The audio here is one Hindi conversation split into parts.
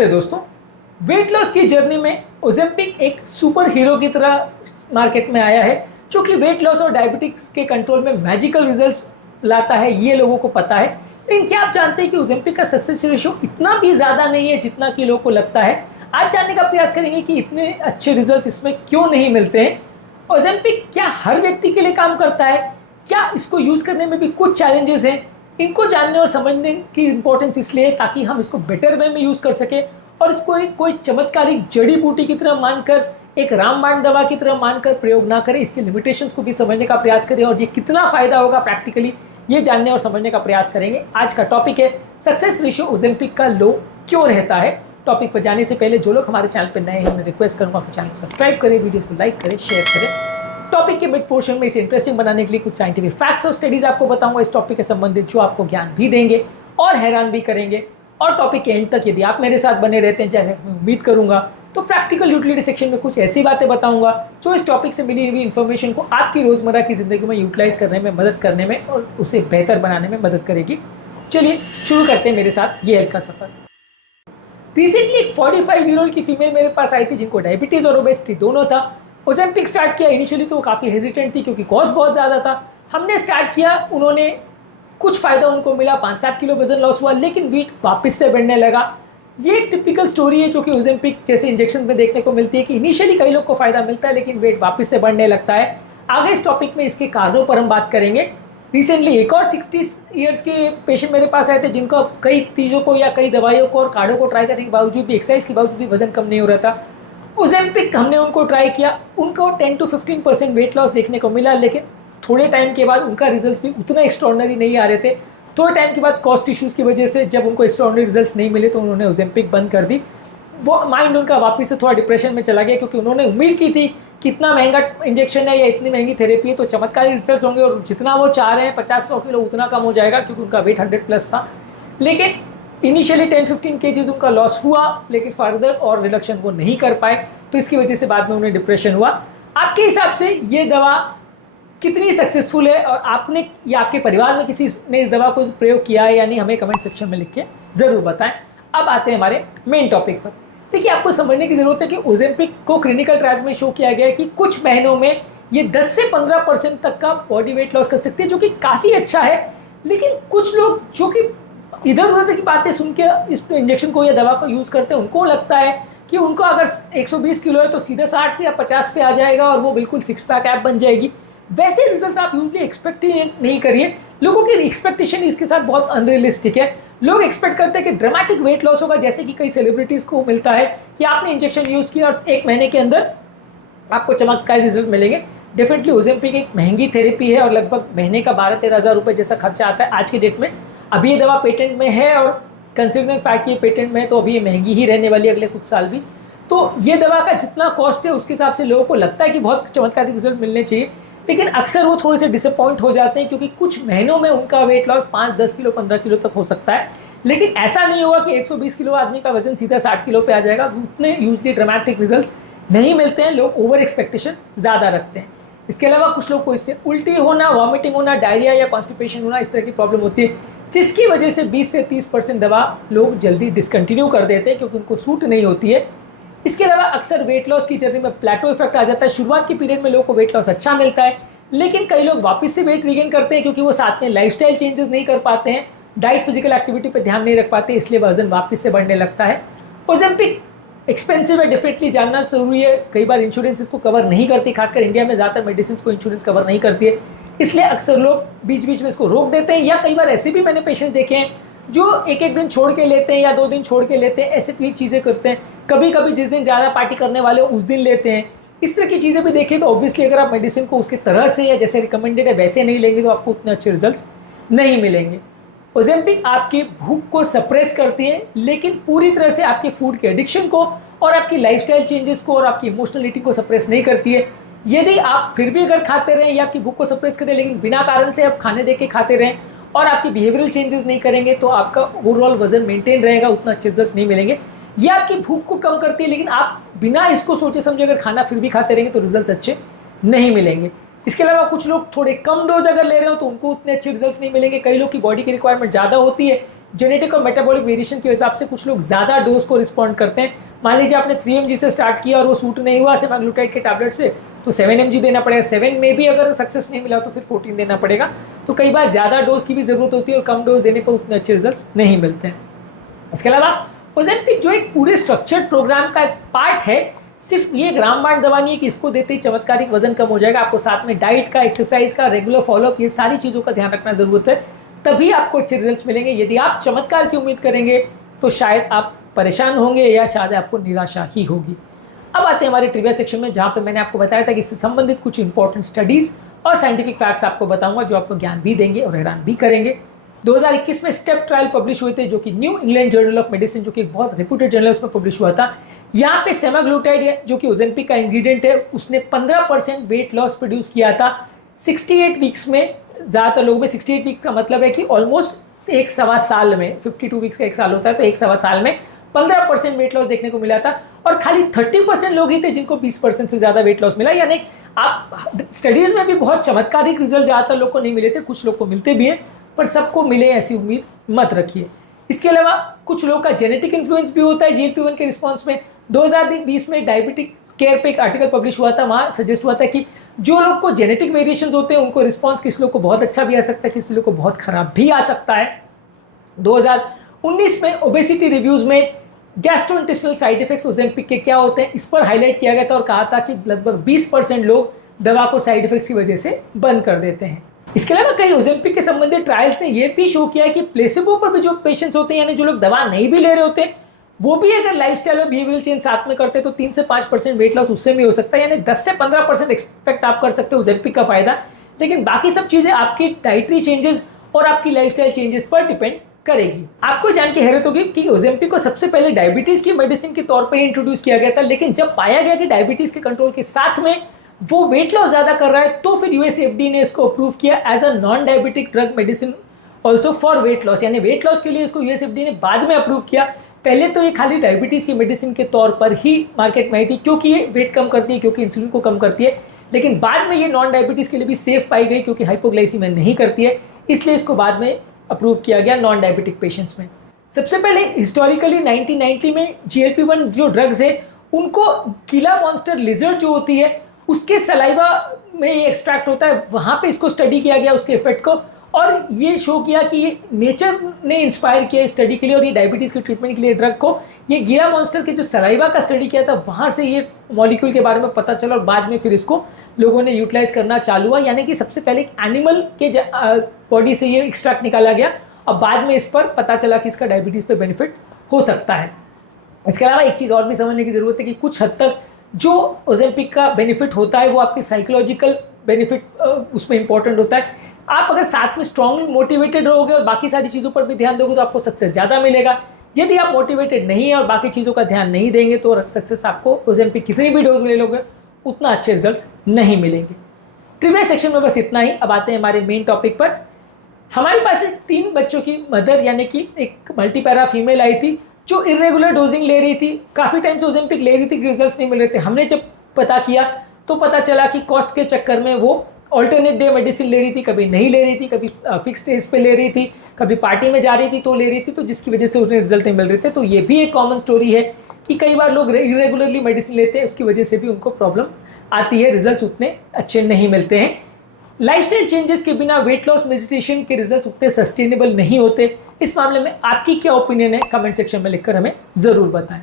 हेलो दोस्तों, वेट लॉस की जर्नी में ओजेम्पिक एक सुपर हीरो की तरह मार्केट में आया है जो कि वेट लॉस और डायबिटिक्स के कंट्रोल में मैजिकल रिजल्ट्स लाता है। ये लोगों को पता है। लेकिन क्या आप जानते हैं कि ओजेम्पिक का सक्सेस रेशियो इतना भी ज़्यादा नहीं है जितना कि लोगों को लगता है। आज जानने का प्रयास करेंगे कि इतने अच्छे रिजल्ट्स इसमें क्यों नहीं मिलते हैं। ओजेम्पिक क्या हर व्यक्ति के लिए काम करता है? क्या इसको यूज़ करने में भी कुछ चैलेंजेस हैं? इनको जानने और समझने की इंपॉर्टेंस इसलिए है ताकि हम इसको बेटर वे में यूज़ कर सकें और इसको एक कोई चमत्कारिक जड़ी बूटी की तरह मानकर, एक रामबाण दवा की तरह मानकर प्रयोग ना करें। इसके लिमिटेशंस को भी समझने का प्रयास करें और ये कितना फायदा होगा प्रैक्टिकली, ये जानने और समझने का प्रयास करेंगे। आज का टॉपिक है सक्सेस रेशियो ओजेम्पिक का लो क्यों रहता है। टॉपिक पर जाने से पहले जो लोग हमारे चैनल पर नए हैं उन्हें रिक्वेस्ट करूंगा कि चैनल को सब्सक्राइब करें, वीडियो को लाइक करें, शेयर करें। टॉपिक के मिड पोर्शन में इसे इंटरेस्टिंग बनाने के लिए कुछ साइंटिफिक फैक्ट्स और स्टडीज आपको बताऊंगा इस टॉपिक के संबंधित, जो आपको ज्ञान भी देंगे और हैरान भी करेंगे। और टॉपिक के एंड तक यदि आप मेरे साथ बने रहते हैं, जैसे मैं उम्मीद करूंगा, तो प्रैक्टिकल यूटिलिटी सेक्शन में कुछ ऐसी बातें बताऊंगा जो इस टॉपिक से मिली हुई इन्फॉर्मेशन को आपकी रोजमर्रा की जिंदगी में यूटिलाइज करने में मदद करने में और उसे बेहतर बनाने में मदद करेगी। चलिए शुरू करते हैं मेरे साथ ये हेल्थ का सफर। रिसेंटली एक 45 ईयर ओल्ड की फीमेल मेरे पास आई थी जिनको डायबिटीज और ओबेसिटी दोनों था। ओजेम्पिक स्टार्ट किया। इनिशियली तो वो काफ़ी हेजिटेंट थी क्योंकि कॉस्ट बहुत ज़्यादा था। हमने स्टार्ट किया, उन्होंने कुछ फ़ायदा उनको मिला, 5-7 किलो वजन लॉस हुआ, लेकिन वेट वापस से बढ़ने लगा। ये एक टिपिकल स्टोरी है जो कि ओजेम्पिक जैसे इंजेक्शन में देखने को मिलती है कि इनिशियली कई लोग को फ़ायदा मिलता है लेकिन वेट वापस से बढ़ने लगता है। आगे इस टॉपिक में इसके कारणों पर हम बात करेंगे। रिसेंटली एक और 60 ईयर्स के पेशेंट मेरे पास आए थे जिनको कई चीज़ों को या कई दवाइयों को और कार्डों को ट्राई करने के बावजूद भी, एक्सरसाइज के बावजूद भी वजन कम नहीं हो रहा था। ओजेम्पिक हमने उनको ट्राई किया, उनको 10 to 15% वेट लॉस देखने को मिला, लेकिन थोड़े टाइम के बाद उनका रिजल्ट्स भी उतना एक्स्ट्रॉर्डनरी नहीं आ रहे थे। थोड़े टाइम के बाद कॉस्ट इश्यूज़ की वजह से जब उनको एक्स्ट्रॉर्डनरी रिजल्ट्स नहीं मिले तो उन्होंने ओजेम्पिक बंद कर दी। वो माइंड उनका वापस से थोड़ा डिप्रेशन में चला गया क्योंकि उन्होंने उम्मीद की थी कि इतना महंगा इंजेक्शन है या इतनी महंगी थेरेपी है तो चमत्कारी रिजल्ट्स होंगे और जितना वो चाह रहे हैं 50-100 किलो उतना कम हो जाएगा क्योंकि उनका वेट 100+ था। लेकिन इनिशियली 10-15 केजीज उनका लॉस हुआ लेकिन फर्दर और रिडक्शन वो नहीं कर पाए, तो इसकी वजह से बाद में उन्हें डिप्रेशन हुआ। आपके हिसाब से ये दवा कितनी सक्सेसफुल है और आपने या आपके परिवार में किसी ने इस दवा को प्रयोग किया है या नहीं, हमें कमेंट सेक्शन में लिख के ज़रूर बताएं। अब आते हैं हमारे मेन टॉपिक पर। देखिए, आपको समझने की ज़रूरत है कि ओजेम्पिक को क्लिनिकल ट्रायल्स में शो किया गया है कि कुछ महीनों में ये 10 से 15% तक का बॉडी वेट लॉस कर सकती है, जो कि काफ़ी अच्छा है। लेकिन कुछ लोग जो कि इधर उधर की बातें सुन के इस इंजेक्शन को या दवा को यूज़ करते हैं, उनको लगता है कि उनको अगर 120 किलो है तो सीधा 60 से या 50 पे आ जाएगा और वो बिल्कुल 6 पैक ऐप बन जाएगी। वैसे रिजल्ट्स आप यूजली एक्सपेक्ट ही नहीं करिए। लोगों की एक्सपेक्टेशन इसके साथ बहुत अनरियलिस्टिक है। लोग एक्सपेक्ट करते हैं कि ड्रामेटिक वेट लॉस होगा, जैसे कि कई सेलिब्रिटीज़ को मिलता है कि आपने इंजेक्शन यूज़ किया और 1 महीने के अंदर आपको चमत्कारी रिजल्ट मिलेंगे। डेफिनेटली ओजेम्पिक एक महंगी थेरेपी है और लगभग महीने का 12-13 हज़ार रुपये जैसा खर्चा आता है आज के डेट में। अभी ये दवा पेटेंट में है और कंसिडरिंग फैक्ट ये पेटेंट में है तो अभी ये महंगी ही रहने वाली है अगले कुछ साल भी। तो ये दवा का जितना कॉस्ट है उसके हिसाब से लोगों को लगता है कि बहुत चमत्कारी रिजल्ट मिलने चाहिए, लेकिन अक्सर वो थोड़े से डिसअपॉइंट हो जाते हैं क्योंकि कुछ महीनों में उनका वेट लॉस 5-10 किलो 15 किलो तक हो सकता है। लेकिन ऐसा नहीं होगा कि 120 किलो आदमी का वजन सीधा 60 किलो पे आ जाएगा। उतने यूजली ड्रामेटिक रिजल्ट्स नहीं मिलते हैं। लोग ओवर एक्सपेक्टेशन ज़्यादा रखते हैं। इसके अलावा कुछ लोग को इससे उल्टी होना, वॉमिटिंग होना, डायरिया या कॉन्स्टिपेशन होना, इस तरह की प्रॉब्लम होती है, जिसकी वजह से 20 से 30% दवा लोग जल्दी डिसकंटिन्यू कर देते हैं क्योंकि उनको सूट नहीं होती है। इसके अलावा अक्सर वेट लॉस की जर्नी में प्लेटो इफेक्ट आ जाता है। शुरुआत के पीरियड में लोगों को वेट लॉस अच्छा मिलता है, लेकिन कई लोग वापस से वेट रिगेन करते हैं क्योंकि वो साथ में लाइफस्टाइल चेंजेस नहीं कर पाते हैं, डाइट फिजिकल एक्टिविटी पर ध्यान नहीं रख पाते, इसलिए वजन वापस से बढ़ने लगता है। ओजेम्पिक एक्सपेंसिव है, डेफिनेटली जानना जरूरी है। कई बार इंश्योरेंस इसको कवर नहीं करती, खासकर इंडिया में ज़्यादातर मेडिसिन को इंश्योरेंस कवर नहीं करती है, इसलिए अक्सर लोग बीच बीच में इसको रोक देते हैं। या कई बार ऐसे भी मैंने पेशेंट देखे हैं जो एक दिन छोड़ के लेते हैं या 2 दिन छोड़ के लेते हैं, ऐसे भी चीज़ें करते हैं। कभी कभी जिस दिन ज़्यादा पार्टी करने वाले हो उस दिन लेते हैं। इस तरह की चीज़ें भी देखिए तो ऑब्वियसली अगर आप मेडिसिन को उसके तरह से या जैसे रिकमेंडेड है वैसे नहीं लेंगे तो आपको उतने अच्छे रिजल्ट्स नहीं मिलेंगे। ओजेम्पिक आपकी भूख को सप्रेस करती है, लेकिन पूरी तरह से आपके फूड के एडिक्शन को और आपकी लाइफस्टाइल चेंजेस को और आपकी इमोशनल ईटिंग को सप्रेस नहीं करती है। यदि आप फिर भी अगर खाते रहें या आपकी भूख को सप्रेस करें लेकिन बिना कारण से आप खाने दे के खाते रहें और आपकी बिहेवियरल चेंजेस नहीं करेंगे तो आपका ओवरऑल वजन मेंटेन रहेगा, उतना अच्छे रिजल्ट्स नहीं मिलेंगे। ये आपकी भूख को कम करती है, लेकिन आप बिना इसको सोचे समझे अगर खाना फिर भी खाते रहेंगे तो रिजल्ट्स अच्छे नहीं मिलेंगे। इसके अलावा कुछ लोग थोड़े कम डोज अगर ले रहे हो तो उनको उतने अच्छे रिजल्ट्स नहीं मिलेंगे। कई लोग की बॉडी की रिक्वायरमेंट ज़्यादा होती है, जेनेटिक और मेटाबॉलिक वेरिएशन के हिसाब से कुछ लोग ज़्यादा डोज को रिस्पॉन्ड करते हैं। मान लीजिए आपने 3 mg से स्टार्ट किया और वो सूट नहीं हुआ सेमाग्लूटाइड के टैबलेट से, तो 7 mg देना पड़ेगा। 7 में भी अगर सक्सेस नहीं मिला तो फिर 14 देना पड़ेगा। तो कई बार ज़्यादा डोज की भी ज़रूरत होती है और कम डोज देने पर उतने अच्छे रिजल्ट नहीं मिलते हैं। इसके अलावा ओजेम्पिक जो एक पूरे स्ट्रक्चर्ड प्रोग्राम का एक पार्ट है, सिर्फ ये रामबाण दवा नहीं है कि इसको देते ही चमत्कारिक वजन कम हो जाएगा। आपको साथ में डाइट का, एक्सरसाइज का, रेगुलर फॉलोअप, ये सारी चीज़ों का ध्यान रखना ज़रूरत है, तभी आपको अच्छे रिजल्ट्स मिलेंगे। यदि आप चमत्कार की उम्मीद करेंगे तो शायद आप परेशान होंगे या शायद आपको निराशा ही होगी। अब आते हैं हमारे ट्रिविया सेक्शन में, जहाँ पे मैंने आपको बताया था कि इससे संबंधित कुछ इंपॉर्टेंट स्टडीज़ और साइंटिफिक फैक्ट्स आपको बताऊंगा जो आपको ज्ञान भी देंगे और हैरान भी करेंगे। 2021 में स्टेप ट्रायल पब्लिश हुए थे, जो कि new England journal of medicine, जो कि एक बहुत रेप्यूटेड जर्नल, उसमें पब्लिश हुआ था। यहाँ पे सेमाग्लूटाइड जो कि ओजेम्पिक का इंग्रेडिएंट है, उसने 15% वेट लॉस प्रोड्यूस किया था 68 वीक्स में। ज़्यादातर लोगों में 68 वीक्स का मतलब है कि ऑलमोस्ट 1.25 साल में, 52 वीक्स का 1 साल होता है, तो 1.25 साल में 15% वेट लॉस देखने को मिला था। और खाली 30% लोग ही थे जिनको 20% से ज़्यादा वेट लॉस मिला। यानी आप स्टडीज़ में भी बहुत चमत्कारिक रिजल्ट ज़्यादातर लोग को नहीं मिले थे, कुछ लोग को मिलते भी हैं, पर सबको मिले ऐसी उम्मीद मत रखिए। इसके अलावा कुछ लोग का जेनेटिक इन्फ्लुएंस भी होता है GLP-1 के रिस्पॉन्स में। 2020 में डायबिटिक केयर पे एक आर्टिकल पब्लिश हुआ था, वहाँ सजेस्ट हुआ था कि जो लोग को जेनेटिक वेरिएशंस होते हैं उनको रिस्पॉन्स किस लोग को बहुत अच्छा भी आ सकता है, किसी लोग को बहुत खराब भी आ सकता है। 2019 में ओबेसिटी रिव्यूज़ में गैस्ट्रोइंटेस्टिनल साइड इफेक्ट्स ओजेम्पिक के क्या होते हैं, इस पर हाईलाइट किया गया था और कहा था कि लगभग 20% लोग दवा को साइड इफेक्ट्स की वजह से बंद कर देते हैं। इसके अलावा कई ओजेम्पिक के संबंधित ट्रायल्स ने यह भी शो किया है कि प्लेसिबो पर भी जो पेशेंट्स होते हैं, यानी जो लोग दवा नहीं भी ले रहे होते, वो भी अगर लाइफस्टाइल और बिहेवियरल चेंज साथ में करते हैं तो 3 से 5% वेट लॉस उससे भी हो सकता है। यानी 10 से 15% एक्सपेक्ट आप कर सकते हो ओजेम्पिक का फायदा, लेकिन बाकी सब चीज़ें आपकी डाइटरी चेंजेस और आपकी लाइफस्टाइल चेंजेस पर डिपेंड करेगी। आपको जान के हैरत होगी कि ओजेम्पिक को सबसे पहले डायबिटीज़ की मेडिसिन के तौर पर ही इंट्रोड्यूस किया गया था, लेकिन जब पाया गया कि डायबिटीज़ के कंट्रोल के साथ में वो वेट लॉस ज़्यादा कर रहा है, तो फिर यूएस FDA ने इसको अप्रूव किया as a non diabetic drug medicine also for weight loss. यानी वेट लॉस के लिए इसको यूएस FDA ने बाद में अप्रूव किया। पहले तो ये खाली डायबिटीज़ की मेडिसिन के तौर पर ही मार्केट में आई थी, क्योंकि ये वेट कम करती है, क्योंकि इंसुलिन को कम करती है, लेकिन बाद में ये नॉन डायबिटीज़ के लिए भी सेफ पाई गई, क्योंकि हाइपोग्लाइसीमिया नहीं करती है, इसलिए इसको बाद में अप्रूव किया गया नॉन डायबिटिक पेशेंट्स में। सबसे पहले हिस्टोरिकली 1990 में GLP-1 जो ड्रग्स है उनको गीला मॉन्स्टर लिजर्ड जो होती है उसके सलाइवा में ये एक्सट्रैक्ट होता है, वहाँ पे इसको स्टडी किया गया उसके इफेक्ट को, और ये शो किया कि ये नेचर ने इंस्पायर किया स्टडी के लिए और ये डायबिटीज़ के ट्रीटमेंट के लिए ड्रग को। ये गीला मॉन्स्टर के जो सलाइवा का स्टडी किया था वहाँ से ये मॉलिक्यूल के बारे में पता चला और बाद में फिर इसको लोगों ने यूटिलाइज करना चालू हुआ। यानी कि सबसे पहले एनिमल के बॉडी से ये एक्सट्रैक्ट निकाला गया और बाद में इस पर पता चला कि इसका डायबिटीज़ पे बेनिफिट हो सकता है। इसके अलावा एक चीज़ और भी समझने की ज़रूरत है कि कुछ हद तक जो ओजेम्पिक का बेनिफिट होता है वो आपकी साइकोलॉजिकल बेनिफिट उसमें इंपॉर्टेंट होता है। आप अगर साथ में स्ट्रांगली मोटिवेटेड रहोगे और बाकी सारी चीज़ों पर भी ध्यान दोगे तो आपको सक्सेस ज़्यादा मिलेगा। यदि आप मोटिवेटेड नहीं है और बाकी चीज़ों का ध्यान नहीं देंगे तो सक्सेस आपको ओजेम्पिक कितनी भी डोज ले लोगे उतना अच्छे रिजल्ट्स नहीं मिलेंगे। ट्रिविया सेक्शन में बस इतना ही। अब आते हैं हमारे मेन टॉपिक पर। हमारे पास 3 बच्चों की मदर यानी कि एक मल्टीपैरा फीमेल आई थी जो इरेगुलर डोजिंग ले रही थी, काफ़ी टाइम से ओजेम्पिक ले रही थी, रिजल्ट्स नहीं मिल रहे थे। हमने जब पता किया तो पता चला कि कॉस्ट के चक्कर में वो ऑल्टरनेट डे मेडिसिन ले रही थी, कभी नहीं ले रही थी, कभी फिक्स डेज पे ले रही थी, कभी पार्टी में जा रही थी तो ले रही थी, तो जिसकी वजह से उन्हें रिजल्ट नहीं मिल रहे थे। तो ये भी एक कॉमन स्टोरी है कि कई बार लोग इरेगुलरली मेडिसिन लेते हैं, उसकी वजह से भी उनको प्रॉब्लम आती है, रिजल्ट उतने अच्छे नहीं मिलते हैं। लाइफस्टाइल चेंजेस के बिना वेट लॉस मेडिटेशन के रिजल्ट्स उतने सस्टेनेबल नहीं होते। इस मामले में आपकी क्या ओपिनियन है कमेंट सेक्शन में लिखकर हमें ज़रूर बताएं।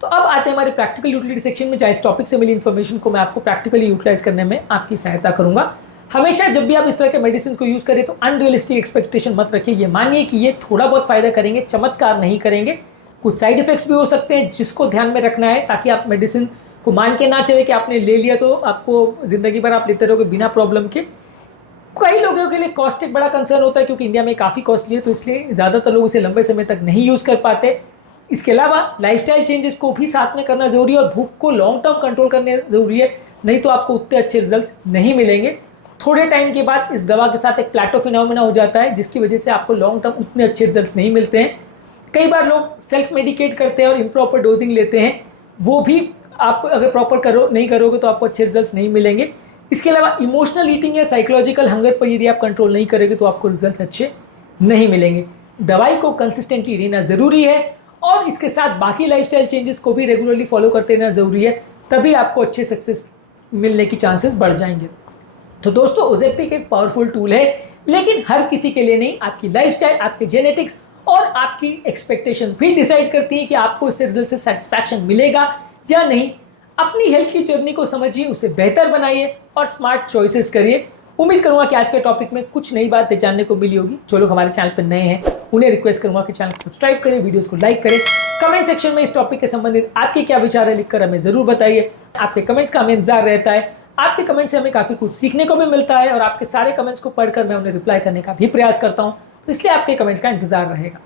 तो अब आते हैं हमारे प्रैक्टिकल यूटिलिटी सेक्शन में, जहाँ इस टॉपिक से मिली इन्फॉर्मेशन को मैं आपको प्रैक्टिकली यूटिलाइज करने में आपकी सहायता करूंगा। हमेशा जब भी आप इस तरह के मेडिसिन को यूज़ करें तो अनरियलिस्टिक एक्सपेक्टेशन मत रखिए। ये मानिए कि ये थोड़ा बहुत फ़ायदा करेंगे, चमत्कार नहीं करेंगे। कुछ साइड इफेक्ट्स भी हो सकते हैं जिसको ध्यान में रखना है, ताकि आप मेडिसिन को मान के ना चले कि आपने ले लिया तो आपको ज़िंदगी भर आप लेते रहोगे बिना प्रॉब्लम के। कई लोगों के लिए कॉस्ट एक बड़ा कंसर्न होता है, क्योंकि इंडिया में काफ़ी कॉस्टली है, तो इसलिए ज़्यादातर लोग इसे लंबे समय तक नहीं यूज़ कर पाते। इसके अलावा लाइफस्टाइल चेंजेस को भी साथ में करना ज़रूरी है और भूख को लॉन्ग टर्म कंट्रोल करने ज़रूरी है, नहीं तो आपको उतने अच्छे रिजल्ट्स नहीं मिलेंगे। थोड़े टाइम के बाद इस दवा के साथ एक प्लेटो फिनोमेना हो जाता है, जिसकी वजह से आपको लॉन्ग टर्म उतने अच्छे रिजल्ट्स नहीं मिलते हैं। कई बार लोग सेल्फ मेडिकेट करते हैं और इम्प्रॉपर डोजिंग लेते हैं, वो भी आप अगर प्रॉपर नहीं करोगे तो आपको अच्छे रिजल्ट्स नहीं मिलेंगे। इसके अलावा इमोशनल ईटिंग या साइकोलॉजिकल हंगर पर यदि आप कंट्रोल नहीं करेंगे तो आपको रिजल्ट्स अच्छे नहीं मिलेंगे। दवाई को कंसिस्टेंटली लेना ज़रूरी है और इसके साथ बाकी लाइफस्टाइल चेंजेस को भी रेगुलरली फॉलो करते रहना ज़रूरी है, तभी आपको अच्छे सक्सेस मिलने की चांसेस बढ़ जाएंगे। तो दोस्तों ओजेपिक एक पावरफुल टूल है, लेकिन हर किसी के लिए नहीं। आपकी लाइफस्टाइल, आपके जेनेटिक्स और आपकी एक्सपेक्टेशंस भी डिसाइड करती है कि आपको इससे रिजल्ट से सेटिस्फैक्शन मिलेगा या नहीं। अपनी हेल्थ की जर्नी को समझिए, उसे बेहतर बनाइए और स्मार्ट चॉइसेस करिए। उम्मीद करूंगा कि आज के टॉपिक में कुछ नई बातें जानने को मिली होगी। जो लोग हमारे चैनल पर नए हैं उन्हें रिक्वेस्ट करूंगा कि चैनल को सब्सक्राइब करें, वीडियोस को लाइक करें। कमेंट सेक्शन में इस टॉपिक के संबंधित आपके क्या विचार है लिखकर हमें जरूर बताइए। आपके कमेंट्स का हमें इंतजार रहता है। आपके कमेंट से हमें काफ़ी कुछ सीखने को भी मिलता है और आपके सारे कमेंट्स को पढ़कर मैं उन्हें रिप्लाई करने का भी प्रयास करता हूं, तो इसलिए आपके कमेंट्स का इंतजार रहेगा।